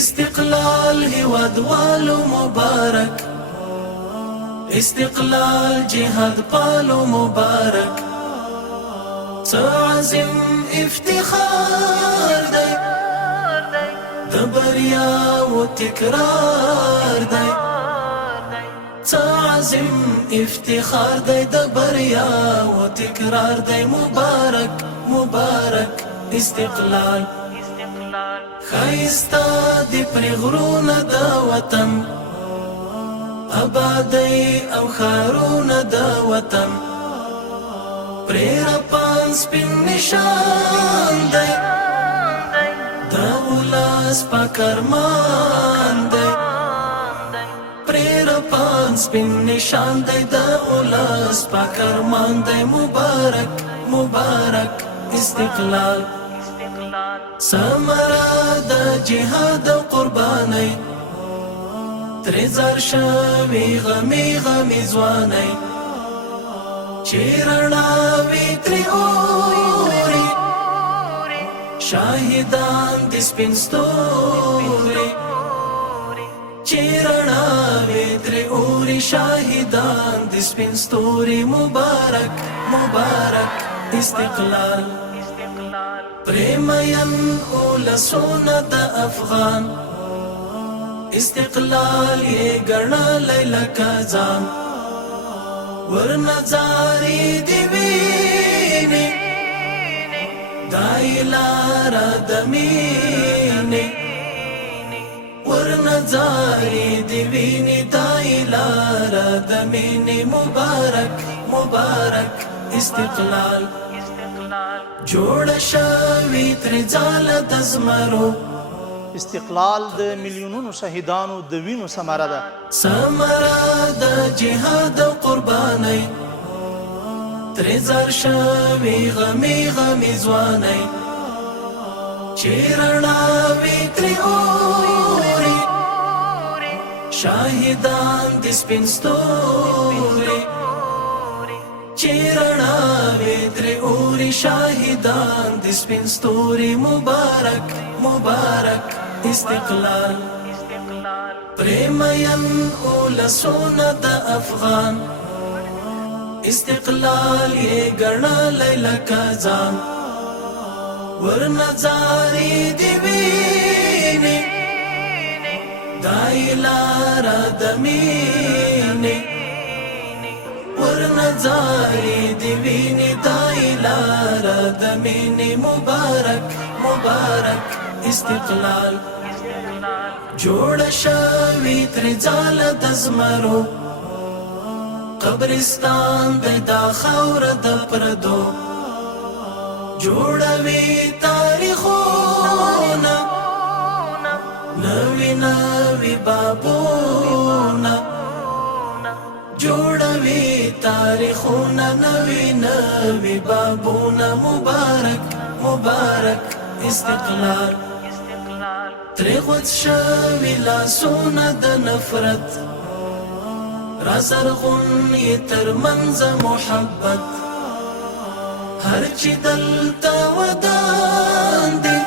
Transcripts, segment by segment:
استقلال هیوادوالو مبارک، استقلال جهاد پالو مبارک، څه عظیم افتخار دی د بریاو تکرار دی، څه عظیم افتخار دی د بریاو تکرار دی. مبارک مبارک استقلال، خایستا دی پر غرونه د وطن، آبادی او خارونه د وطن، پرې رپان سپین نشان دی د ولس پاک ارمان دی، پرې رپان سپین نشان دی د ولس پاک ارمان دی. مبارک مبارک استقلال، ثمره د جهاد او قربانۍ، ترې زر شوي غمي غمي ځوانۍ، چې رڼاوي ترې اوري شاهدان د سپین ستوري، چې رڼاوي ترې اوري شاهدان د سپین ستوري. مبارک مبارک استقلال، پریمین اولسونه د افغان، استقلال یې ګڼلی لکه ځان، ورنظارې دې وینې دا یې لاره د مینې، ورنظارې دې وینې دا یې لاره د مینې. مبارک مبارک استقلال، جوړ شوي ترې ځاله د زمرو، استقلال د میلیونونو شهیدانو د وینو ثمره ده، ثمره د جهاد او قربانۍ، ترې زر شوي غمي غمي ځوانۍ، چې رڼاوي ترې اوري شاهدان د سپین ستوري، چې رڼاوي ترې اوري شاهدان د سپین ستوري. مبارک مبارک استقلال، پریمین اولسونه د افغان، استقلال یې ګڼلی لکه ځان، ورنظارې دې وینې دا یې لاره د مینې، ورنظارې دې وینې دا یې لاره د مینې. مبارک مبارک استقلال، جوړ شوي ترې ځاله د زمرو، قبرستان دی دا خاوره د پردو، جوړوي تاریخونه نوي نوي بابونه، جوړوي تاریخونه نوي نوي بابونه. مبارک مبارک استقلال، ترې غوڅ شوي لاسونه د نفرت، را زرغون یې تر منځه محبت، هر چې دلته ودان دي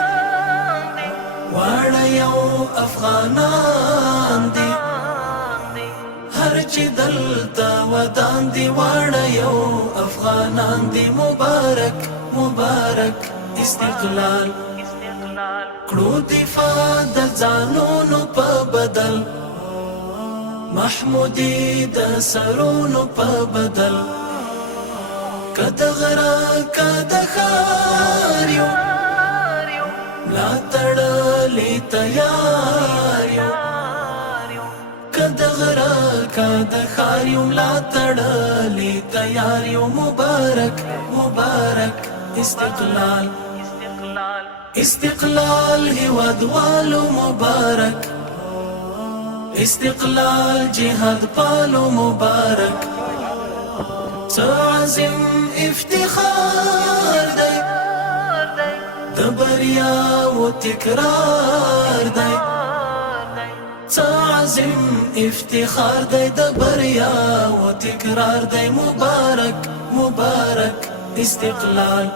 واړه یو افغانان دي، هر چې دلته ودان دي واړه یو افغانان دي. مبارک مبارک استقلال، کړو دفاع د ځانونو په بدل، محمودي د سرونو په بدل، که د غره که د ښار یو ملا تړلي تیار یو، که د غره که د ښار یو ملا تړلي تیار یو. مبارک مبارک استقلال، استقلال هیوادوالو مبارک، استقلال جهاد پالو مبارک، څه عظیم افتخار دی د بریاو تکرار دی، څه عظیم افتخار دی د بریاو تکرار دی. مبارک مبارک استقلال.